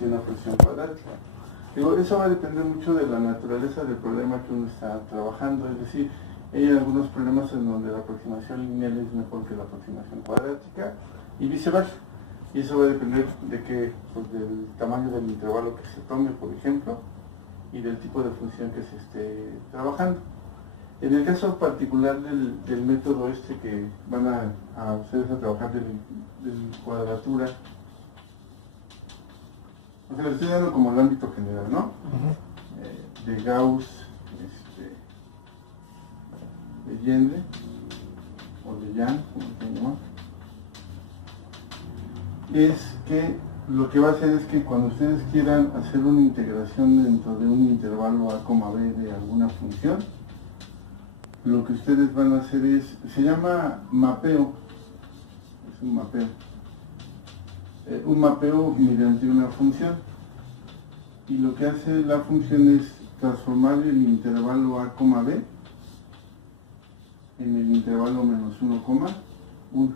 tiene una función cuadrática. Digo, eso va a depender mucho de la naturaleza del problema que uno está trabajando, es decir, hay algunos problemas en donde la aproximación lineal es mejor que la aproximación cuadrática y viceversa. Y eso va a depender de que, pues, del tamaño del intervalo que se tome, por ejemplo, y del tipo de función que se esté trabajando. En el caso particular del método este que van a ustedes a trabajar de cuadratura, o sea, le estoy dando como el ámbito general, ¿no? De Gauss, de Gendre, o de Jan, como se llama, es que lo que va a hacer es que cuando ustedes quieran hacer una integración dentro de un intervalo a, b de alguna función, lo que ustedes van a hacer es, se llama mapeo, es un mapeo mediante una función, y lo que hace la función es transformar el intervalo a, b en el intervalo menos 1,1. O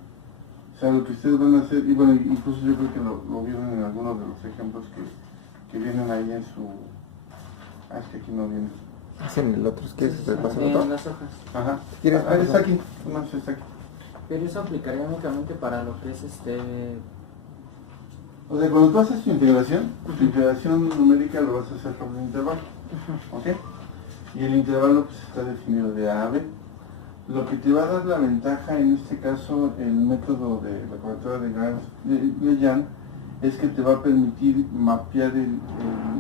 sea, lo que ustedes van a hacer, y bueno, incluso yo creo que lo vieron en algunos de los ejemplos que vienen ahí en su... Ah, es que aquí no viene. ¿Es en el otro? ¿Quieres que te pase el otro? En las hojas. Ajá. Está aquí. No, está aquí. Pero eso aplicaría únicamente para lo que es O sea, cuando tú haces tu integración numérica lo vas a hacer por un intervalo. ¿Ok? Y el intervalo pues está definido de A a B. Lo que te va a dar la ventaja, en este caso, el método de la cuadratura de Gauss de Jan, es que te va a permitir mapear el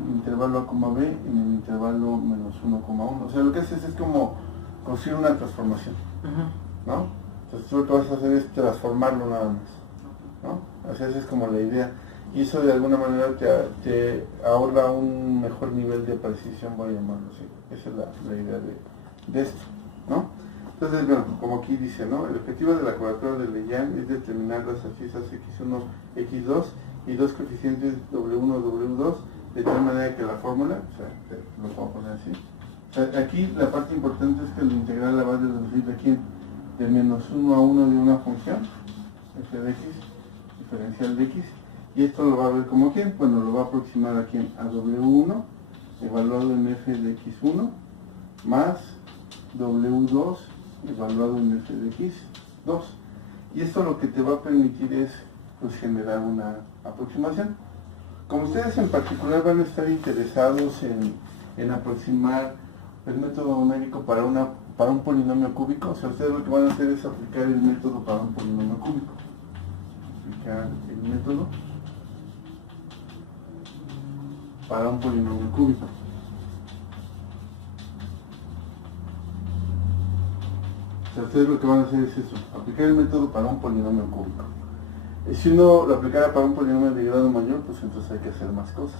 intervalo a, b en el intervalo menos 1,1. O sea, lo que haces es como construir una transformación, ¿no? Entonces tú lo que vas a hacer es transformarlo nada más, ¿no? O sea, esa es como la idea. Y eso de alguna manera te ahorra un mejor nivel de precisión, voy a llamarlo así. Esa es la idea de esto, ¿no? Entonces, bueno, como aquí dice, ¿no? El objetivo de la cuadratura de Lejean es determinar las abscisas x1, x2 y dos coeficientes w1, w2, de tal manera que la fórmula, o sea, lo vamos a poner así. O sea, aquí la parte importante es que la integral la va a deducir de aquí, de menos 1 a 1 de una función, f de x, diferencial de x, y esto lo va a ver como quién, bueno, lo va a aproximar aquí a w1, evaluado en f de x1, más w2, evaluado en f de x2. Y esto lo que te va a permitir es, pues, generar una aproximación. Como ustedes en particular van a estar interesados en aproximar el método numérico para un polinomio cúbico, o sea, ustedes lo que van a hacer es aplicar el método para un polinomio cúbico. Aplicar el método para un polinomio cúbico. O sea, ustedes lo que van a hacer es eso, aplicar el método para un polinomio cúbico. Si uno lo aplicara para un polinomio de grado mayor, pues entonces hay que hacer más cosas.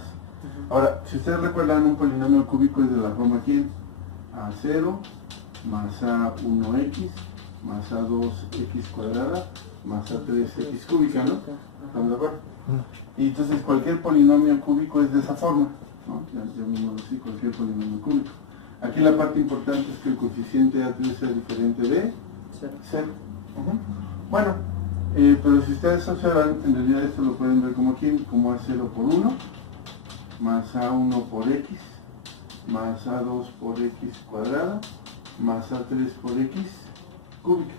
Ahora, si ustedes recuerdan, un polinomio cúbico es de la forma aquí, A0 más A1x más A2x cuadrada más A3x cúbica, ¿no? ¿Están de acuerdo? Y entonces cualquier polinomio cúbico es de esa forma, ¿no? Ya mismo así, cualquier polinomio cúbico. Aquí la parte importante es que el coeficiente A3 sea diferente de 0. Bueno, pero si ustedes observan, en realidad esto lo pueden ver como aquí, como A0 por 1, más A1 por x, más A2 por x cuadrada, más A3 por x cúbica.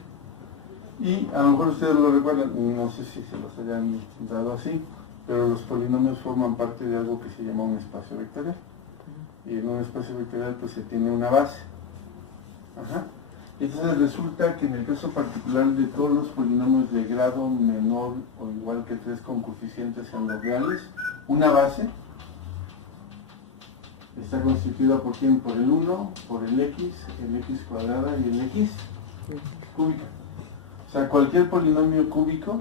Y a lo mejor ustedes lo recuerdan, no sé si se los hayan dado así, pero los polinomios forman parte de algo que se llama un espacio vectorial. Y en un espacio vectorial pues se tiene una base. Entonces resulta que en el caso particular de todos los polinomios de grado menor o igual que 3 con coeficientes en los reales, una base está constituida por quién, por el 1, por el x cuadrada y el x cúbica. O sea, cualquier polinomio cúbico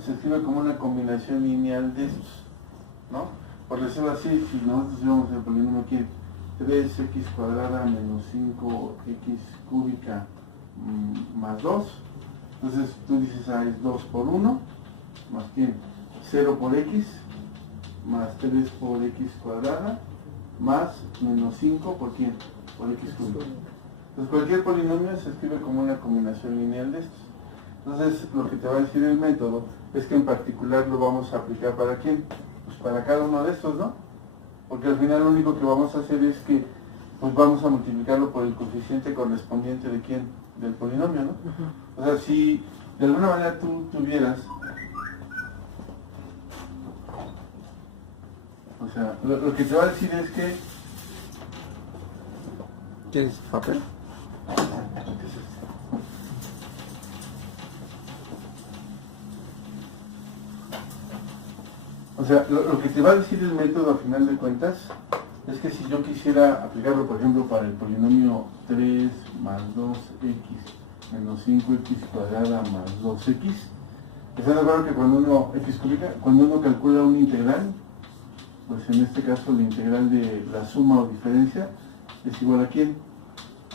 se escribe como una combinación lineal de estos, ¿no? Por decirlo así, si nosotros llevamos el polinomio aquí, 3x cuadrada menos 5x cúbica más 2, entonces tú dices, es 2 por 1, más quién, 0 por x, más 3 por x cuadrada, más menos 5 por quién, por x cúbica. Entonces cualquier polinomio se escribe como una combinación lineal de estos. Entonces lo que te va a decir el método es que en particular lo vamos a aplicar para quién, pues para cada uno de estos, ¿no? Porque al final lo único que vamos a hacer es que pues vamos a multiplicarlo por el coeficiente correspondiente de quién, del polinomio, ¿no? O sea, si de alguna manera tú tuvieras, o sea, lo que te va a decir es que ¿Quieres papel? o sea, lo que te va a decir el método a final de cuentas es que si yo quisiera aplicarlo, por ejemplo, para el polinomio 3 más 2x menos 5x cuadrada más 2x, ¿estás de acuerdo que cuando uno calcula una integral, pues en este caso la integral de la suma o diferencia es igual a quién?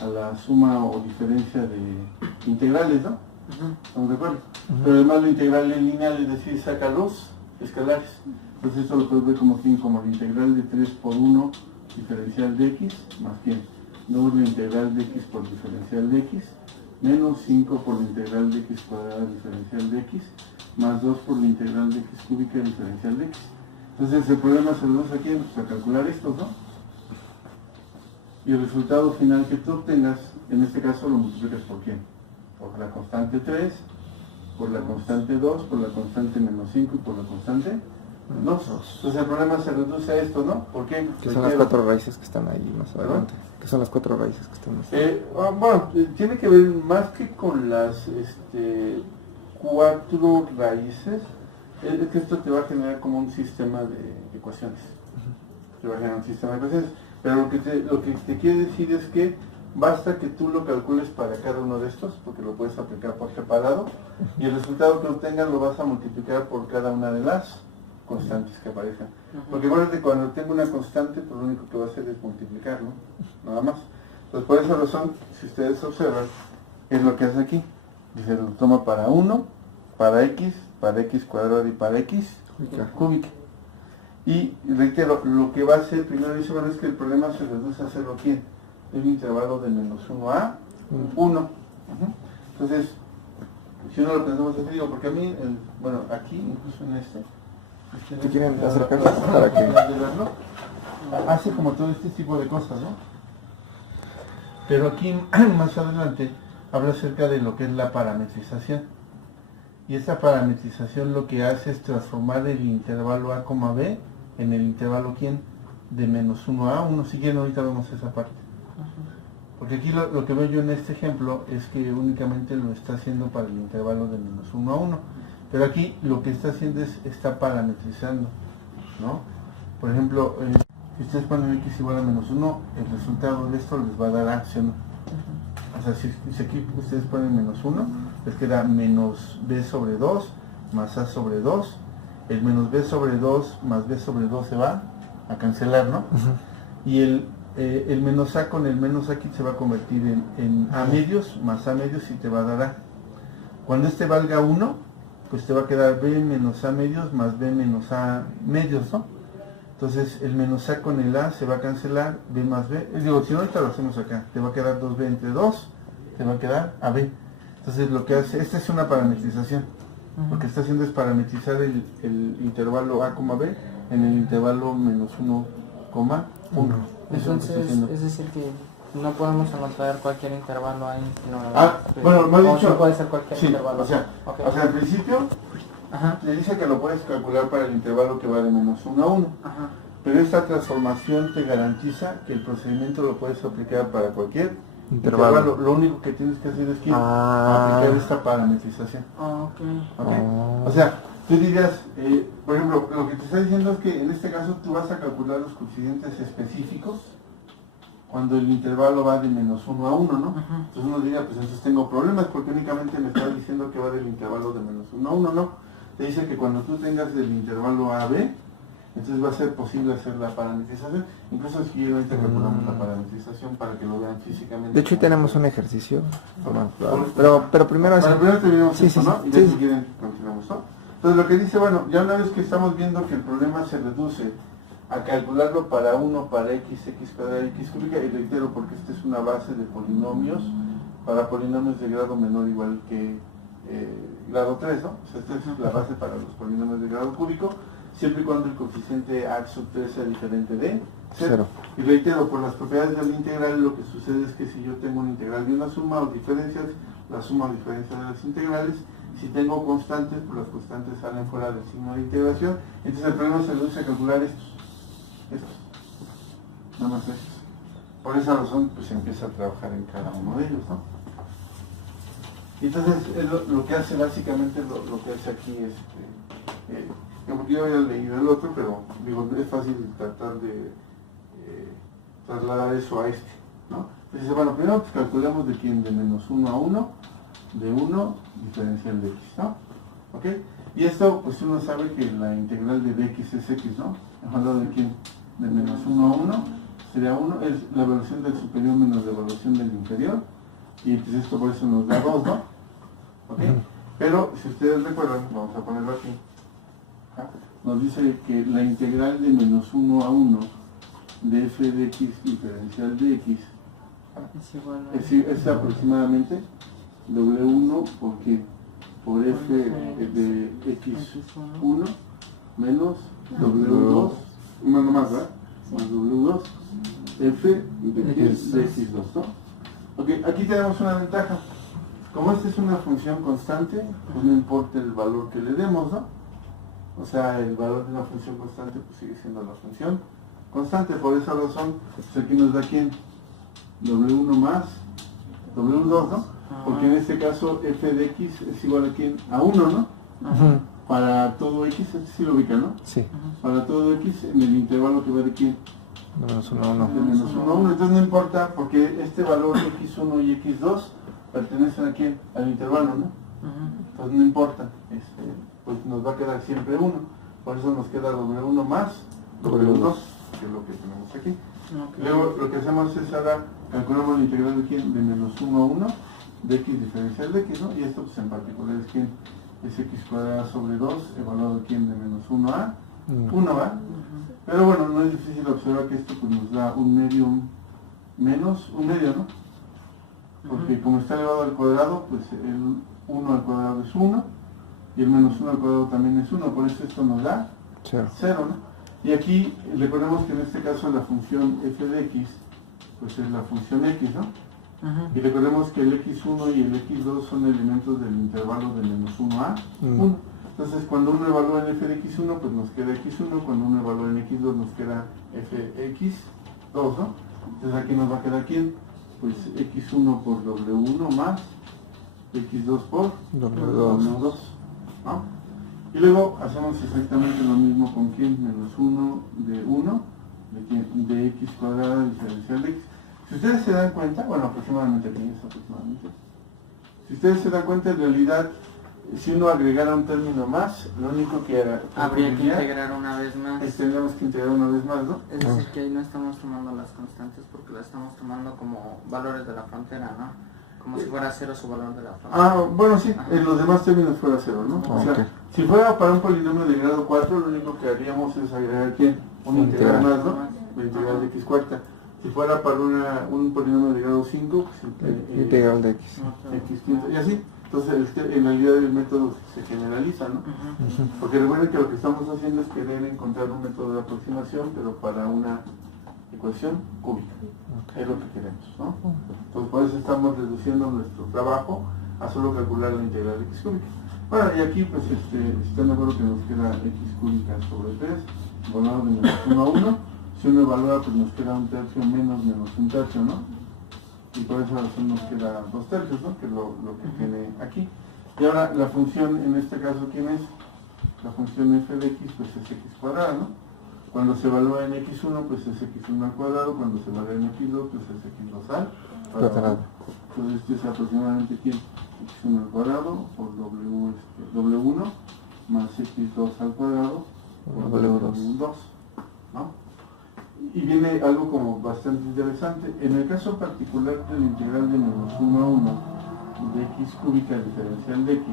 A la suma o diferencia de integrales, ¿no? ¿Estamos de acuerdo? Pero además la integral es lineal, es decir, saca los escalares. Entonces esto lo puedes ver como quién, como la integral de 3 por 1 diferencial de x, más quién, doble integral de x por diferencial de x, menos 5 por la integral de x cuadrada diferencial de x, más 2 por la integral de x cúbica diferencial de x. Entonces el problema se reduce aquí pues, a calcular estos, ¿no? Y el resultado final que tú obtengas, en este caso lo multiplicas por quién? Por la constante 3, por la constante 2, por la constante menos 5 y por la constante 2. Entonces el problema se reduce a esto, ¿no? ¿Por qué? Que son las 4 raíces que están ahí más adelante. Que son las 4 raíces que están más bueno, tiene que ver más que con las 4 raíces, es que esto te va a generar como un sistema de ecuaciones. Te va a generar un sistema de ecuaciones. Pero lo que te quiere decir es que basta que tú lo calcules para cada uno de estos, porque lo puedes aplicar por separado, y el resultado que obtengas lo vas a multiplicar por cada una de las constantes que aparezcan. Porque acuérdate, cuando tengo una constante, pues lo único que va a hacer es multiplicar, ¿no? Nada más. Entonces por esa razón, si ustedes observan, es lo que hace aquí. Dice, lo toma para 1, para x cuadrado y para x cúbica. Y reitero, lo que va a hacer primero dice, bueno, es que el problema se reduce a hacerlo ¿quién? Un intervalo de menos 1 a 1. Entonces, si uno lo pensamos así, digo, porque a mí, bueno, aquí, incluso en ¿Te quieren acercarse para que...? Hace como todo este tipo de cosas, ¿no? Pero aquí, más adelante, habla acerca de lo que es la parametrización. Y esta parametrización lo que hace es transformar el intervalo a, b en el intervalo ¿quién? De menos 1 a 1. Si quieren, ahorita vemos esa parte. Porque aquí lo que veo yo en este ejemplo es que únicamente lo está haciendo para el intervalo de menos 1 a 1. Pero aquí lo que está haciendo es, está parametrizando, ¿no? Por ejemplo, si ustedes ponen x igual a menos 1, el resultado de esto les va a dar a, ¿sí o no? O sea, si aquí ustedes ponen menos 1, les queda menos b sobre 2 más a sobre 2. El menos b sobre 2 más b sobre 2 se va a cancelar, ¿no? Y el menos a con el menos aquí se va a convertir en a medios más a medios y te va a dar a. Cuando este valga 1, pues te va a quedar b menos a medios más b menos a medios, ¿no? Entonces el menos a con el a se va a cancelar, b más b. Digo, si no ahorita lo hacemos acá, te va a quedar 2b entre 2, te va a quedar ab. Entonces lo que hace, esta es una parametrización. Lo que está haciendo es parametrizar el intervalo a, b en el intervalo menos 1, 1. Entonces, es decir que no podemos anotar cualquier intervalo ahí, sino bueno, me ha dicho, puede ser cualquier intervalo. O sea, al principio le dice que lo puedes calcular para el intervalo que va de menos 1 a 1. Pero esta transformación te garantiza que el procedimiento lo puedes aplicar para cualquier intervalo. Lo único que tienes que hacer es que aplicar esta parametrización. O sea, tú dirías, por ejemplo, lo que te está diciendo es que en este caso tú vas a calcular los coeficientes específicos cuando el intervalo va de menos 1 a 1, ¿no? Entonces uno diría, pues entonces tengo problemas porque únicamente me está diciendo que va del intervalo de menos 1 a 1, ¿no? Te dice que cuando tú tengas el intervalo a, b, entonces va a ser posible hacer la parametrización. Incluso si quieren ahorita calculamos la parametrización para que lo vean físicamente. De hecho, hoy tenemos un ejercicio. Pero primero es... Primero terminamos esto, ¿no? Y sí. si quieren continuamos, ¿no? Entonces lo que dice, bueno, ya una vez que estamos viendo que el problema se reduce a calcularlo para 1, para x cuadrada, x cúbica, y reitero, porque esta es una base de polinomios, para polinomios de grado menor o igual que grado 3, ¿no? O sea, esta es la base para los polinomios de grado cúbico. siempre y cuando el coeficiente a sub 3 sea diferente de 0. Cero. Y reitero, por las propiedades del integral, lo que sucede es que si yo tengo una integral de una suma o diferencias, la suma o diferencia de las integrales, si tengo constantes, pues las constantes salen fuera del signo de integración, entonces el problema se reduce a calcular estos, nada más estos. Por esa razón, pues se empieza a trabajar en cada uno de ellos, ¿no? Y entonces lo que hace básicamente, lo que hace aquí es, yo había leído el otro, pero digo, es fácil tratar de trasladar eso a este, ¿no? Entonces, bueno, primero pues calculemos de quién, de menos 1 a 1, de 1 diferencial de x, ¿no? ¿Ok? Y esto, pues uno sabe que la integral de dx es x, ¿no? ¿El valor de quién? De menos 1 a 1 sería 1, es la evaluación del superior menos la evaluación del inferior, y pues esto por eso nos da 2, ¿no? ¿Ok? Pero, si ustedes recuerdan, vamos a ponerlo aquí, ¿ja? Nos dice que la integral de menos 1 a 1 de f de x diferencial de x Es igual a... es aproximadamente W1 por f de x1 menos W2, no más, ¿verdad? Más W2 f de x2, ¿no? Ok, aquí tenemos una ventaja. Como esta es una función constante, pues no importa el valor que le demos, ¿no? O sea, el valor de una función constante pues sigue siendo la función constante. Por esa razón, pues aquí nos da ¿quién? W1 más W2, ¿no? Porque en este caso f de x es igual a ¿quién? A 1, ¿no? Para todo x, este sí lo ubica, ¿no? Sí. Para todo x en el intervalo que va de ¿quién? De menos 1 a 1. De menos 1 a 1. Entonces no importa porque este valor x1 y x2 pertenecen a ¿quién? Al intervalo, ¿no? Entonces no importa. Pues nos va a quedar siempre 1. Por eso nos queda W1 más W2, que es lo que tenemos aquí. Okay. Luego lo que hacemos es ahora calculamos la integral de ¿quién? De menos 1 a 1 de x diferencial de x, ¿no? Y esto pues en particular es ¿quién? Es x cuadrada sobre 2 evaluado ¿quién? De menos 1 a 1, ¿va? Pero bueno, no es difícil observar que esto pues nos da un medio menos un medio, ¿no? Porque como está elevado al cuadrado, pues el 1 al cuadrado es 1 y el menos 1 al cuadrado también es 1, por eso esto nos da 0, ¿no? Y aquí recordemos que en este caso la función f de x pues es la función x, ¿no? Y recordemos que el x1 y el x2 son elementos del intervalo de menos 1 a 1. Entonces cuando uno evalúa en f de x1 pues nos queda x1, cuando uno evalúa en x2 nos queda fx2, ¿no? Entonces aquí nos va a quedar ¿quién? Pues x1 por w1 más x2 por w2, ¿no? Y luego hacemos exactamente lo mismo con ¿quién? Menos 1 de 1 de x cuadrada diferencial de x. Si ustedes se dan cuenta, bueno, aproximadamente aquí es aproximadamente. Si ustedes se dan cuenta, en realidad, si uno agregara un término más, lo único que habría que integrar una vez más. Tendríamos que integrar una vez más, ¿no? Es decir, que ahí no estamos tomando las constantes porque las estamos tomando como valores de la frontera, ¿no? Como si fuera 0 su valor de la frontera. Bueno, sí, en los demás términos fuera 0, ¿no? O sea, si fuera para un polinomio de grado 4, lo único que haríamos es agregar ¿quién? Un integral más, ¿no? La integral de x cuarta. Si fuera para un polinomio de grado 5, pues integral de x. X quinta, y así. Entonces, en realidad el método se generaliza, ¿no? Porque recuerden que lo que estamos haciendo es querer encontrar un método de aproximación, pero para una ecuación cúbica. Es lo que queremos, ¿no? Entonces, por eso estamos reduciendo nuestro trabajo a solo calcular la integral de x cúbica. Bueno, y aquí, pues, están de acuerdo que nos queda x cúbica sobre 3, valor de menos 1 a 1. Si uno evalúa, pues nos queda un tercio menos un tercio, ¿no? Y por esa razón nos queda 2 tercios, ¿no? Que es lo que tiene aquí. Y ahora la función, en este caso, ¿quién es? La función f de x, pues es x cuadrada, ¿no? Cuando se evalúa en x1, pues es x1 al cuadrado. Cuando se evalúa en x2, pues es x2 al cuadrado. Entonces esto es aproximadamente ¿quién? X1 al cuadrado por W1 más x2 al cuadrado por W2, ¿no? Y viene algo como bastante interesante. En el caso particular del integral de menos 1 a 1 de x cúbica diferencial de x,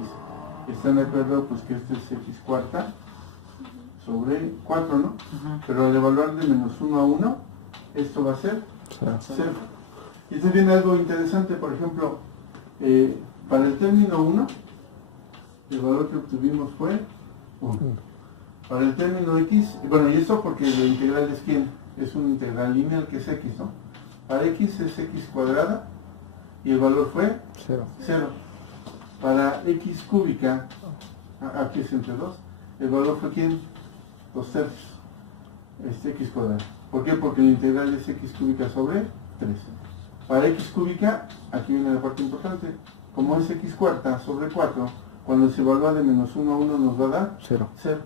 están de acuerdo pues que este es x cuarta sobre 4, ¿no? Pero al evaluar de menos 1 a 1, esto va a ser 0. Y entonces viene algo interesante, por ejemplo, para el término 1, el valor que obtuvimos fue 1. Para el término x, bueno, y esto porque la integral es ¿quién? Es una integral lineal que es x, ¿no? Para x es x cuadrada y el valor fue 0. 0. Para x cúbica, aquí es entre 2, el valor fue ¿quién? 2/3, x cuadrada. ¿Por qué? Porque la integral es x cúbica sobre 3. Para x cúbica, aquí viene la parte importante, como es x cuarta sobre 4, cuando se evalúa de menos 1 a 1 nos va a dar 0. 0.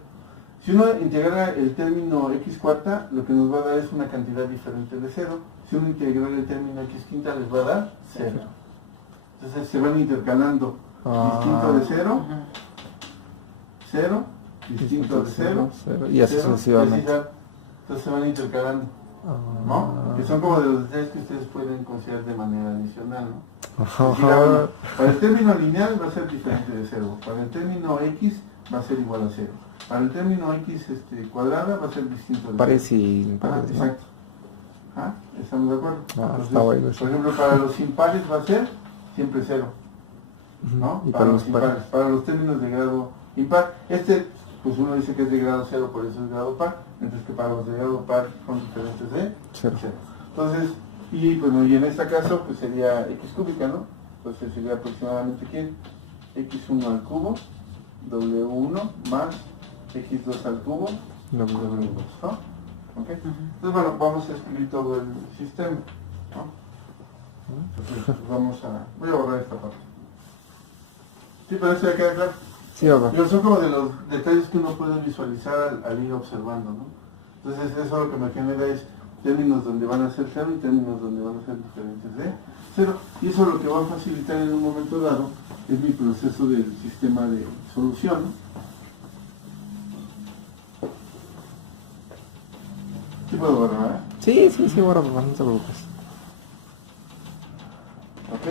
Si uno integra el término x cuarta, lo que nos va a dar es una cantidad diferente de 0. Si uno integra el término x quinta, les va a dar 0. Entonces se van intercalando. Distinto de 0, 0, distinto de 0, 0, y así sucesivamente. Entonces se van intercalando, ¿no? Que son como de los detalles que ustedes pueden considerar de manera adicional, ¿no? Decir, bueno, para el término lineal va a ser diferente de 0, para el término x va a ser igual a 0, para el término x cuadrada va a ser distinto de 0. Pares y impares, ¿no? Exacto. ¿Estamos de acuerdo? Entonces, está bueno. por ejemplo, para los impares va a ser siempre 0. ¿No? Y para los impares, para los términos de grado impar, pues uno dice que es de grado 0, por eso es grado par, mientras que para los de grado par son diferentes de 0. Entonces, y bueno, y en este caso pues sería x cúbica, ¿no? Entonces sería aproximadamente ¿quién? x1 al cubo, w1 más x2 al cubo, w2, ¿no? ¿Okay? Entonces bueno, vamos a escribir todo el sistema, ¿no? Entonces, voy a borrar esta parte. Sí, pero eso ya queda claro. Sí, papá. Pero son como de los detalles que uno puede visualizar al ir observando, ¿no? Entonces eso lo que me genera es términos donde van a ser 0 y términos donde van a ser diferentes de 0. Y eso lo que va a facilitar en un momento dado es mi proceso del sistema de solución, ¿no? ¿Sí puedo borrar? Sí, borra, papá, no te preocupes. ¿Ok?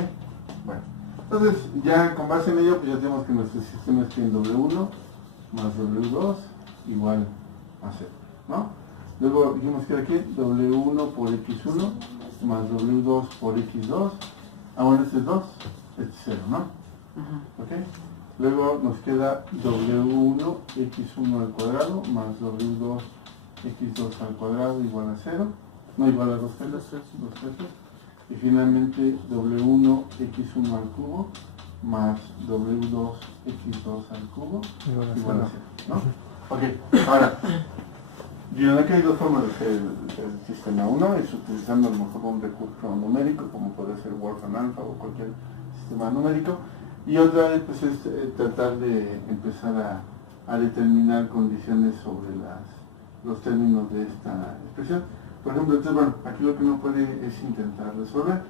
Bueno. Entonces, ya con base en ello, pues ya tenemos que nuestro sistema está en W1 más W2 igual a 0, ¿no? Luego dijimos que era aquí W1 por X1 más W2 por X2. Bueno, este es 2, este es 0, ¿no? ¿Ok? Luego nos queda W1 X1 al cuadrado más W2 X2 al cuadrado igual a 0. No igual a 2 tercios. Y finalmente W1 X1 al cubo más W2 X2 al cubo igual a 0, ¿no? Ok, ahora, vieron que hay dos formas de hacer el sistema. Uno es utilizando a lo mejor un recurso numérico, como puede ser Wolfram Alpha o cualquier sistema numérico. Y otra pues, es tratar de empezar a determinar condiciones sobre los términos de esta expresión. Por ejemplo, entonces, bueno, aquí lo que uno puede es intentar resolver.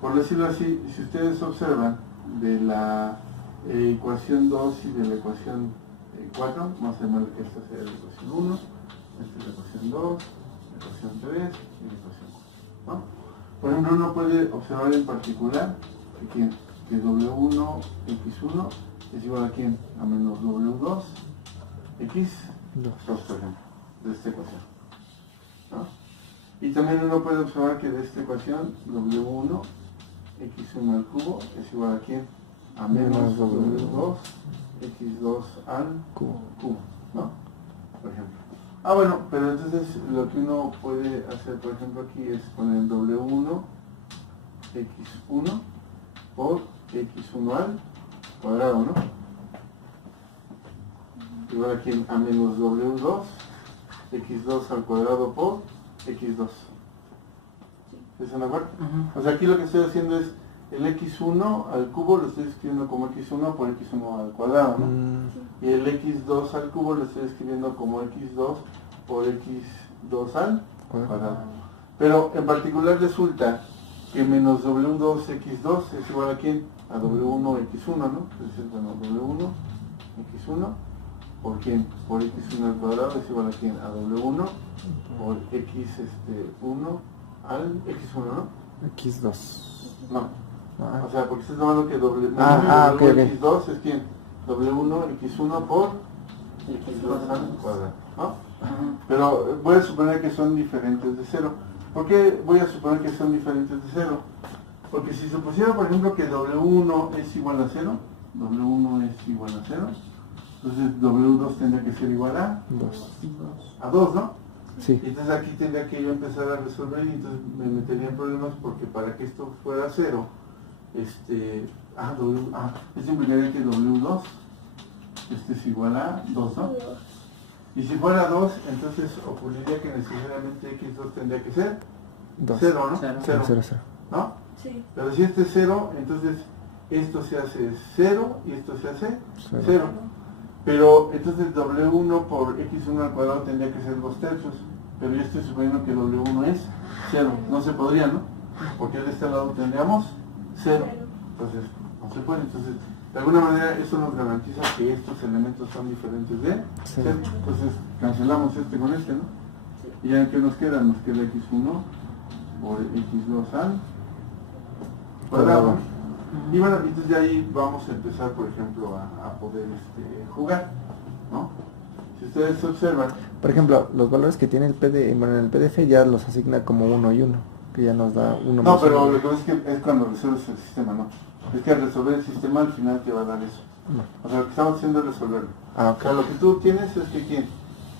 Por decirlo así, si ustedes observan de la ecuación 2 y de la ecuación 4, vamos a llamar que esta sea la ecuación 1, esta es la ecuación 2, la ecuación 3 y la ecuación 4, ¿no? Por ejemplo, uno puede observar en particular que W1 X1 es igual a ¿quién? A menos W2 X2, por ejemplo, de esta ecuación, ¿no? Y también uno puede observar que de esta ecuación W1 X1 al cubo es igual a ¿quién? A menos W2 X2 al cubo, ¿no? Por ejemplo. Bueno, pero entonces lo que uno puede hacer, por ejemplo, aquí es poner W1 X1 por X1 al cuadrado, ¿no? Igual a ¿quién? A menos W2 X2 al cuadrado por X2. ¿Están de acuerdo? O sea, aquí lo que estoy haciendo es el X1 al cubo lo estoy escribiendo como X1 por X1 al cuadrado, ¿no? Y el X2 al cubo lo estoy escribiendo como X2 por X2 al cuadrado. Pero en particular resulta que menos W2 X2 es igual a ¿quién? A W1 X1, ¿no? Entonces, bueno, W1 X1 ¿por quién? Por X1 al cuadrado es igual a ¿quién? A W1 por X1 al X1, ¿no? X2. No. O sea, porque estás tomando que W1 X2 es ¿quién? W1 X1 por X2 al cuadrado, ¿no? Pero voy a suponer que son diferentes de 0. ¿Por qué voy a suponer que son diferentes de 0? Porque si supusiera, por ejemplo, que W1 es igual a 0, W1 es igual a 0, Entonces W2 tendría que ser igual a 2, ¿no? Sí. Entonces aquí tendría que yo empezar a resolver y entonces me metería en problemas porque para que esto fuera 0, esto implicaría que W2 es igual a 2, ¿no? Y si fuera 2, entonces ocurriría que necesariamente X2 tendría que ser 0, ¿no? 0, ¿no? Sí. Pero si este es 0, entonces esto se hace 0 y esto se hace 0. Pero entonces W1 por X1 al cuadrado tendría que ser 2/3. Pero yo estoy suponiendo que W1 es 0. No se podría, ¿no? Porque de este lado tendríamos 0. Entonces, no se puede. Entonces, de alguna manera, eso nos garantiza que estos elementos son diferentes de 0. Entonces, cancelamos este con este, ¿no? Y ya que nos queda X1 por X2 al cuadrado. Y bueno, entonces de ahí vamos a empezar, por ejemplo, a poder jugar, ¿no? Si ustedes observan... Por ejemplo, los valores que tiene el en el PDF ya los asigna como 1 y 1, que ya nos da 1 No, más pero 1. lo que pasa es que es cuando resuelves el sistema, ¿no? Es que al resolver el sistema al final te va a dar eso. O sea, lo que estamos haciendo es resolverlo. Ok. O sea, lo que tú tienes es que ¿quién?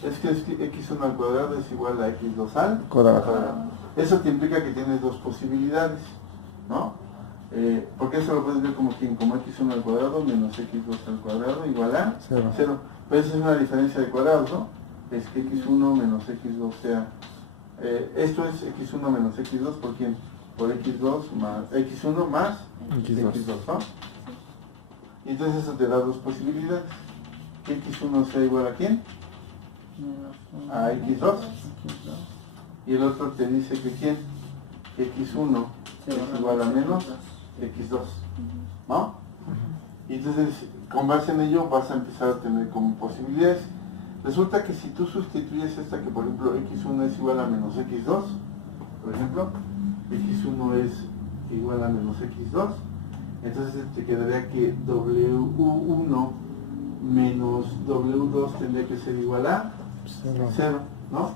Es que X1 al cuadrado es igual a X2 al Cuadrado. Eso te implica que tienes dos posibilidades, ¿no? Porque eso lo puedes ver como X1 al cuadrado menos X2 al cuadrado igual a 0. Pero esa es una diferencia de cuadrados, ¿no? Es que X1 menos X2 sea... esto es X1 menos X2 ¿por quién? Por X2 más X1 más X2, ¿no? Y entonces eso te da dos posibilidades. Que X1 sea igual a ¿quién? A X2. Y el otro te dice que ¿quién? Que X1 es igual a menos X2, ¿no? Y entonces, con base en ello, vas a empezar a tener como posibilidades. Resulta que si tú sustituyes esta, que por ejemplo X1 es igual a menos X2, por ejemplo, X1 es igual a menos X2, entonces te quedaría que W1 menos W2 tendría que ser igual a 0, ¿no?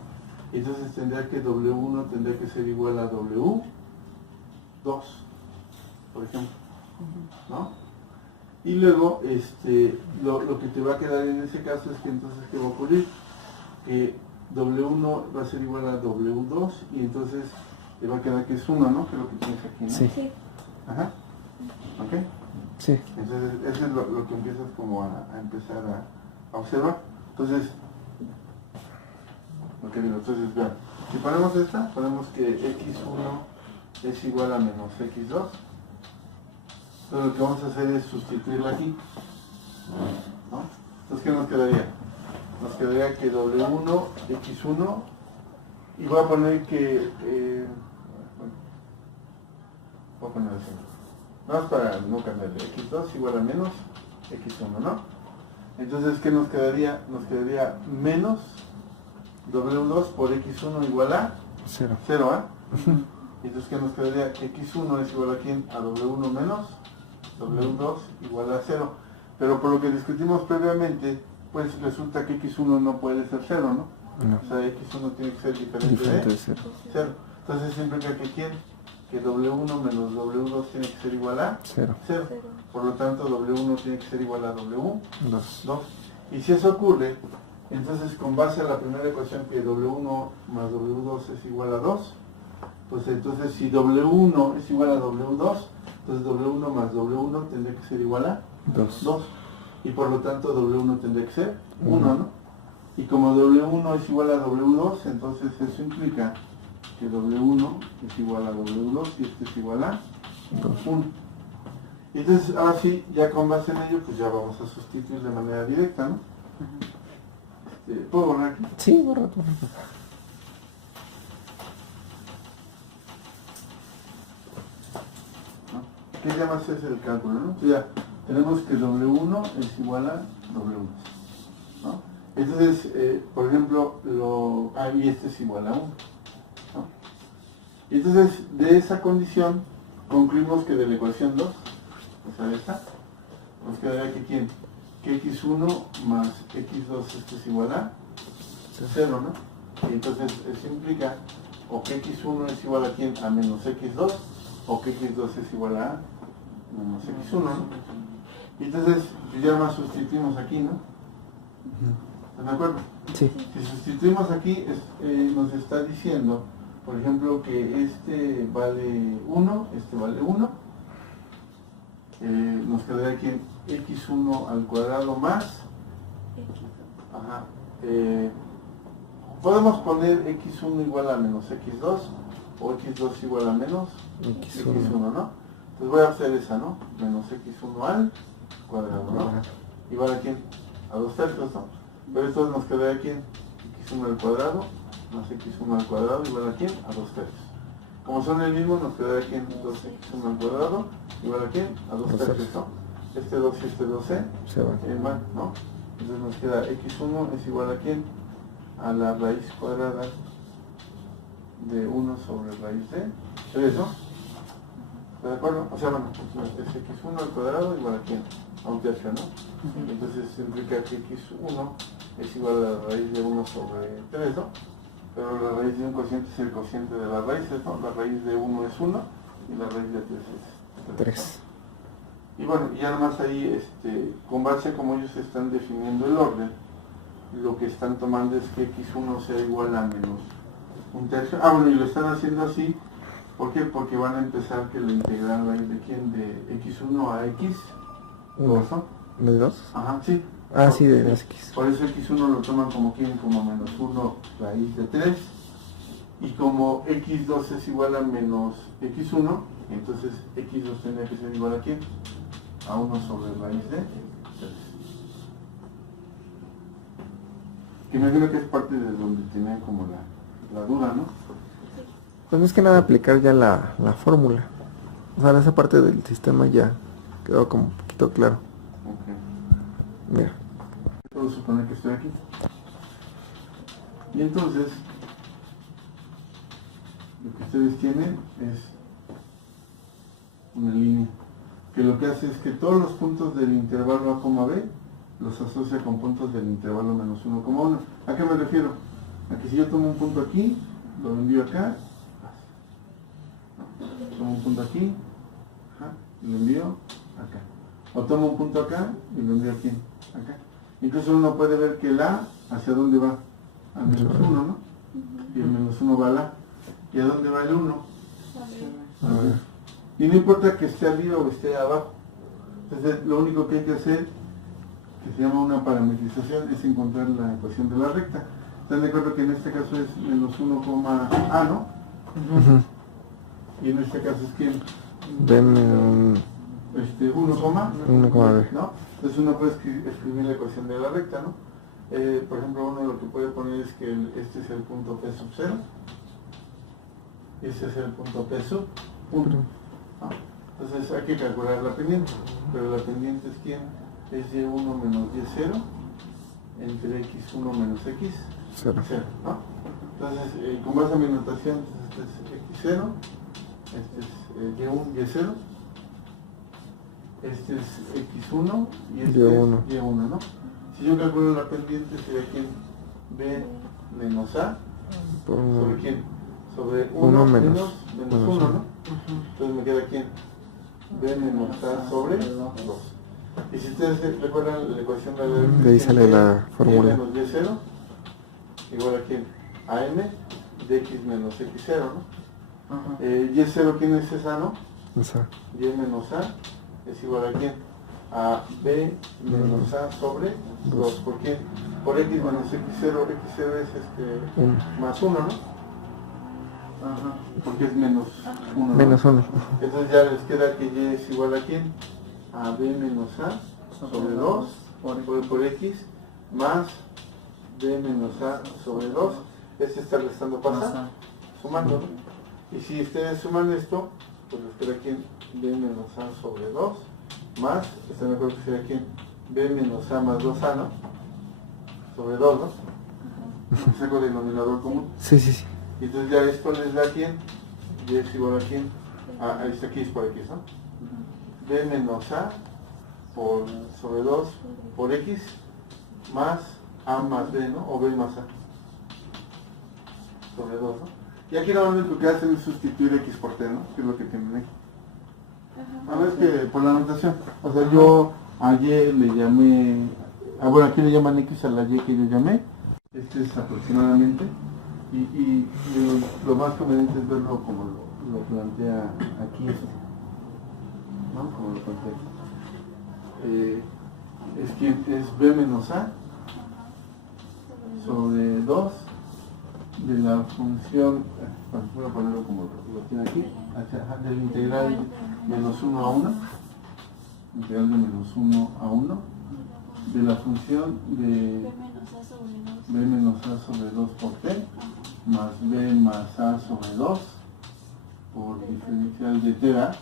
Entonces tendría que W1 tendría que ser igual a W2, por ejemplo, ¿no? Y luego, lo que te va a quedar en ese caso es que entonces, ¿qué va a ocurrir? Que W1 va a ser igual a W2 y entonces te va a quedar que es 1, ¿no? Que es lo que tienes aquí, ¿no? Sí. Ajá. ¿Ok? Sí. Entonces, eso es lo que empiezas como a empezar a observar. Entonces, entonces vean, si ponemos esta, ponemos que X1 es igual a menos X2. Entonces lo que vamos a hacer es sustituirla aquí, ¿no? Entonces, ¿qué nos quedaría? Nos quedaría que W1, X1, y voy a poner que... voy a poner así. Nada más para no cambiarle. X2 igual a menos X1, ¿no? Entonces, ¿qué nos quedaría? Nos quedaría menos W2 por X1 igual a 0, ¿ah? Entonces, ¿qué nos quedaría? X1 es igual a ¿quién? A W1 menos W2 igual a 0. Pero por lo que discutimos previamente, pues resulta que X1 no puede ser 0, ¿no? No. O sea, X1 tiene que ser diferente de 0. Entonces implica que ¿quién? Que W1 menos W2 tiene que ser igual a 0. Por lo tanto, W1 tiene que ser igual a W2. Y si eso ocurre, entonces con base a la primera ecuación que W1 más W2 es igual a 2, pues entonces si W1 es igual a W2, entonces W1 más W1 tendría que ser igual a 2. Y por lo tanto W1 tendría que ser 1, ¿no? Y como W1 es igual a W2, entonces eso implica que W1 es igual a W2 y este es igual a 1. Y entonces ahora sí, ya con base en ello, pues ya vamos a sustituir de manera directa, ¿no? ¿Puedo borrar aquí? Sí, borra. ¿Qué llamas es el cálculo, no? Entonces ya tenemos que W1 es igual a W2, ¿no? Entonces, por ejemplo, y este es igual a 1, ¿no? Y entonces, de esa condición, concluimos que de la ecuación 2, o sea, esta, nos quedaría que ¿quién? Que X1 más X2 esto es igual a 0, ¿no? Y entonces eso implica o que X1 es igual a ¿quién? A menos X2, o que X2 es igual a menos X1, ¿no? Y entonces ya más sustituimos aquí, ¿no? ¿Están de acuerdo? Sí. Si sustituimos aquí, nos está diciendo, por ejemplo, que este vale 1, este vale 1. Nos quedaría aquí en x1 al cuadrado más. Ajá. Podemos poner x1 igual a menos x2 o x2 igual a menos x1, ¿no? Entonces voy a hacer esa, ¿no? Menos x1 al cuadrado, ¿no? Igual a quién? A 2/3, ¿no? Pero esto nos quedaría aquí en x1 al cuadrado más x1 al cuadrado igual a quién? A 2/3. Como son el mismo, nos quedaría aquí en 2x1 al cuadrado igual a quién? A 2/3, ¿no? Este 2 y este 2c se va. ¿no? Entonces nos queda x1 es igual a quién? A la raíz cuadrada de 1 sobre raíz de 3, ¿no? ¿Está de acuerdo? O sea, bueno, es x1 al cuadrado igual a quién? A un tercio, ¿no? Entonces implica que x1 es igual a la raíz de 1 sobre 3, ¿no? Pero la raíz de un cociente es el cociente de las raíces, ¿no? La raíz de 1 es 1 y la raíz de 3 es 3. Y bueno, ya nada más ahí, con base a cómo ellos están definiendo el orden, lo que están tomando es que x1 sea igual a menos un tercio. Ah, bueno, y lo están haciendo así, ¿por qué? Porque van a empezar que la integral va a ir de quién, de x1 a x2, ¿no? ¿De 2? Ajá, sí. Ah, sí, de 2x. Por eso x1 lo toman como quién, como menos 1 raíz de 3. Y como x2 es igual a menos x1, entonces x2 tendría que ser igual a quién? A 1 sobre raíz de 3. Que me imagino que es parte de donde tienen como la duda, ¿no? Pues es que nada aplicar ya la fórmula. O sea, esa parte del sistema ya quedó como un poquito claro. Ok. Mira. Puedo suponer que estoy aquí. Y entonces, lo que ustedes tienen es una línea que lo que hace es que todos los puntos del intervalo A, B los asocia con puntos del intervalo menos 1, 1. ¿A qué me refiero? A que si yo tomo un punto aquí, lo envío acá, tomo un punto aquí, y lo envío acá. O tomo un punto acá y lo envío aquí, acá. Incluso uno puede ver que el A, ¿hacia dónde va? Al menos 1, ¿no? Y el menos 1 va al A. ¿Y a dónde va el 1? A ver. Y no importa que esté arriba o esté abajo. Entonces, lo único que hay que hacer, que se llama una parametrización, es encontrar la ecuación de la recta. ¿Están de acuerdo que en este caso es menos 1, A, ¿no? Y en este caso es ¿quién? Denme un... 1, B. ¿no? Entonces uno puede escribir la ecuación de la recta, ¿no? Por ejemplo, uno lo que puede poner es que este es el punto P sub 0, este es el punto P sub 1, ¿no? Entonces hay que calcular la pendiente, pero la pendiente es ¿quién? Es y1 menos y0 entre x1 menos x0, ¿no? Entonces, con base a mi notación, este es x0, este es y1, y0, este es x1 y este es y1, ¿no? Si yo calculo la pendiente, sería ¿quién? B menos A sobre ¿quién? Sobre 1 menos 1, ¿no? Entonces me queda ¿quién? B menos A sobre 2. Y si ustedes recuerdan la ecuación de ahí sale la fórmula. Y menos y0 igual a quién? A m de x menos x0, ¿no? Y0, ¿quién es esa, no? Esa. Y menos A es igual a quién? A B menos A sobre 2. ¿Por qué? Por x menos x0, x0 es más 1, ¿no? Porque es menos 1. Menos 1. Entonces ya les queda que y es igual a quién? A B menos A sobre 2 por x más B menos A sobre 2. Este está restando pasa, sumando, ¿no? Y si ustedes suman esto, pues les queda aquí B menos A sobre 2 más, ¿están de acuerdo que sería aquí? B menos A más 2A, ¿no? Sobre 2, ¿no? Saco el denominador común. Sí, sí, sí. Y entonces ya esto les da ¿quién? Y es igual a ¿quién? Este aquí es por x, ¿no? B menos A por sobre 2 por x más A más B, ¿no? O B más A sobre 2, ¿no? Y aquí normalmente lo que hacen es sustituir x por t, ¿no? Que es lo que tienen aquí. A ver, es que por la anotación, o sea, yo ayer le llamé bueno, aquí le llaman X a la Y que yo llamé. Este es aproximadamente. Y lo más conveniente es verlo como lo plantea aquí, ¿no? Como lo plantea. Es que es B menos A sobre 2 de la función, voy a ponerlo como lo tiene aquí, del integral menos 1 a 1, integral de menos 1 a 1, de la función de B menos A sobre 2 por T, más B más A sobre 2, por diferencial de T, ¿verdad?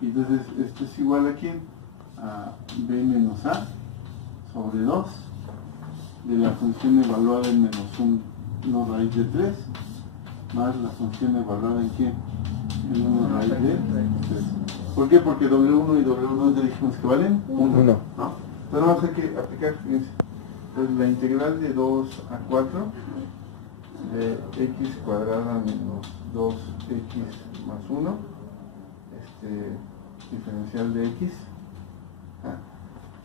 Y entonces esto es igual a ¿quién? A B menos A sobre 2 de la función evaluada en menos 1 raíz de 3 más la función evaluada en ¿quién? En 1 raíz de 3. ¿Por qué? Porque W1 y W2 ya dijimos que valen 1, ¿no? Entonces vamos a tener que aplicar, fíjense, entonces la integral de 2 a 4 de x cuadrada menos 2x más 1, diferencial de x,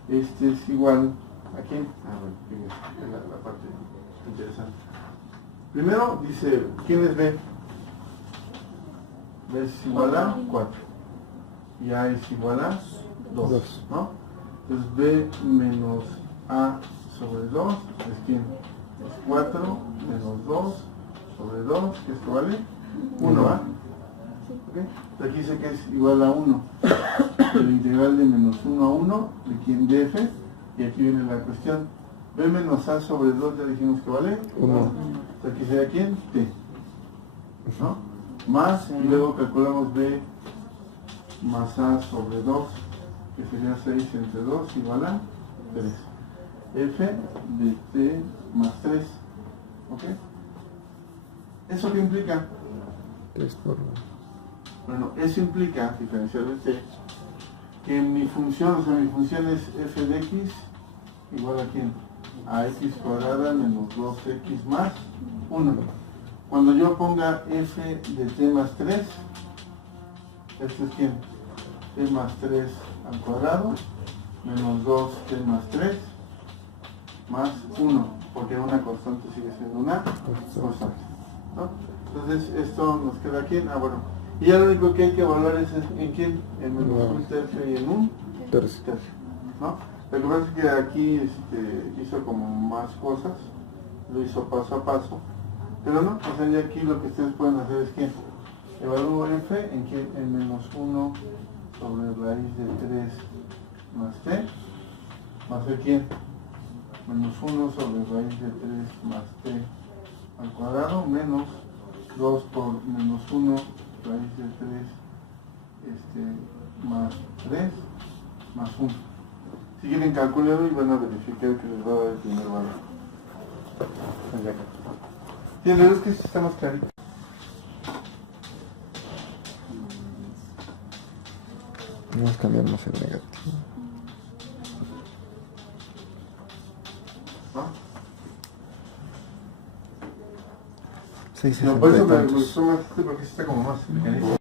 este es igual a quién. Bueno, fíjense, la parte interesante. Primero dice, ¿quién es B? B es igual a 4 y A es igual a 2, ¿no? Entonces B menos A sobre 2 es ¿quién? Es 4 menos 2 sobre 2, que esto vale 1, ¿ah? ¿Okay? Aquí dice que es igual a 1. El integral de menos 1 a 1 de quién de f, y aquí viene la cuestión. B menos A sobre 2 ya dijimos que vale 1. Aquí sería quién? T, ¿no? Más, y luego calculamos B más A sobre 2, que sería 6 entre 2 igual a 3. F de T más 3. ¿Ok? ¿Eso qué implica? 3 por 1. Bueno, eso implica, diferencial de T, que mi función, o sea, mi función es f de x igual a ¿quién? A x cuadrada menos 2x más 1. Cuando yo ponga f de t más 3, ¿esto es quién? T más 3 al cuadrado menos 2t más 3 más 1, porque una constante sigue siendo una constante, ¿no? Entonces esto nos queda aquí, bueno, y ya lo único que hay que evaluar es en quién, en menos un tercio y en un tercio, ¿no? Lo que pasa es que aquí hizo como más cosas, lo hizo paso a paso, pero no, o sea, ya aquí lo que ustedes pueden hacer es que evalúo f en quién, en menos 1 sobre raíz de 3 más t, más el quién, menos 1 sobre raíz de 3 más t al cuadrado, menos 2 por menos 1 raíz de 3 más 3 más 1. Si quieren calcularlo y van a verificar que les va a dar el primer valor. Sí, la verdad es que sí está más clarito. Vamos a cambiarnos el negativo. ¿No? 6 No, por eso me gustó más porque está como más mecanismo.